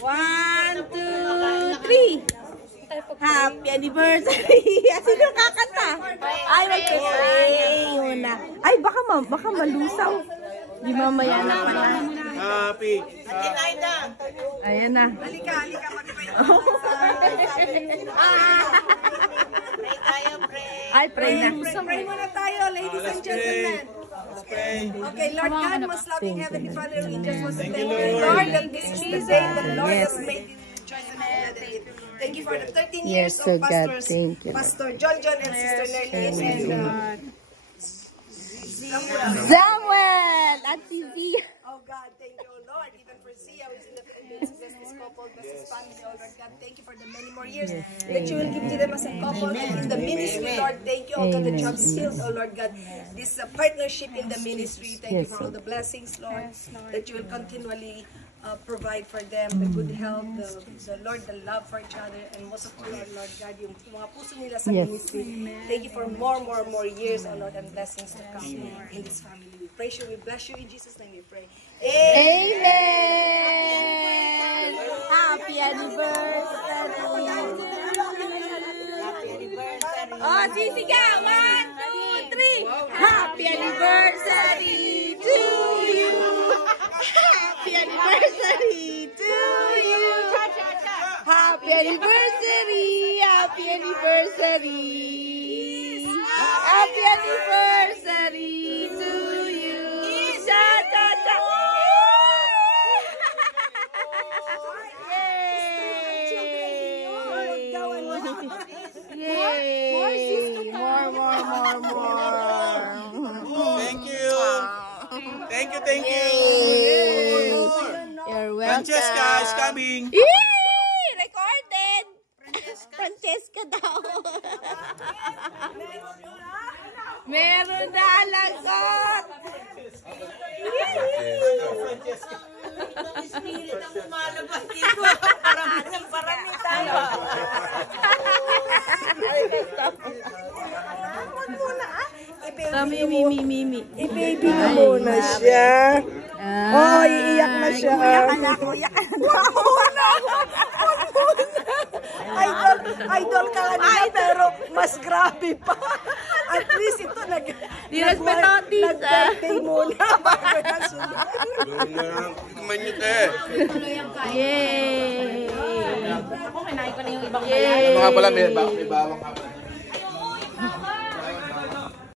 1, 2, 3. Happy anniversary! Sino kakanta? Ay, mag-pray muna. Ay, baka malusaw. Di mamaya na pala. Happy. Ayan na. Halika, mag-pray. Pray tayo, pray. Ay, pray na. Pray muna tayo, ladies and gentlemen. Okay, Lord God, most loving Heavenly Father, we just want to thank you, Lord, that this is the day the Lord has made. Thank you for the 13 years of Pastor John and Sister Nerlene and Samuel at TV. oh God, thank you, Lord, even for Zia, who's in the Philippines, bless this couple, bless this family, oh Lord God, thank you for the many more years that you will give to them as a couple and in the ministry, Lord, thank you, oh God, the job skills, oh Lord God, this partnership in the ministry, thank you for all the blessings, Lord, that you will continually provide for them the good health, the Lord, the love for each other, and most of all, Lord God, yung mga puso nila sa ministry. Thank you for more years, oh Lord, and blessings to come in this family. We praise you, we bless you, in Jesus' name we pray. Amen! Happy anniversary! Oh, sisiga! 1, 2, 3! Happy anniversary to you! Happy anniversary to you! Happy anniversary! Happy anniversary! Happy anniversary to you! Cha cha cha! Yay! More! Thank you. Thank you. You're welcome. Francesca is coming. Yee! Recorded! Francesca daw. Meron na lagot! Spirit ang umalabas dito. Parami tayo. Mimi. I-baby na muna siya. Oh, iiyak na siya. Iyak na ako. Idol ka kanina, pero mas grabe pa. At least ito nag-birthday muna bago na sunod. Yay! Ako, kinain ko na yung ibang Yay! Mga pala, may bawang ka.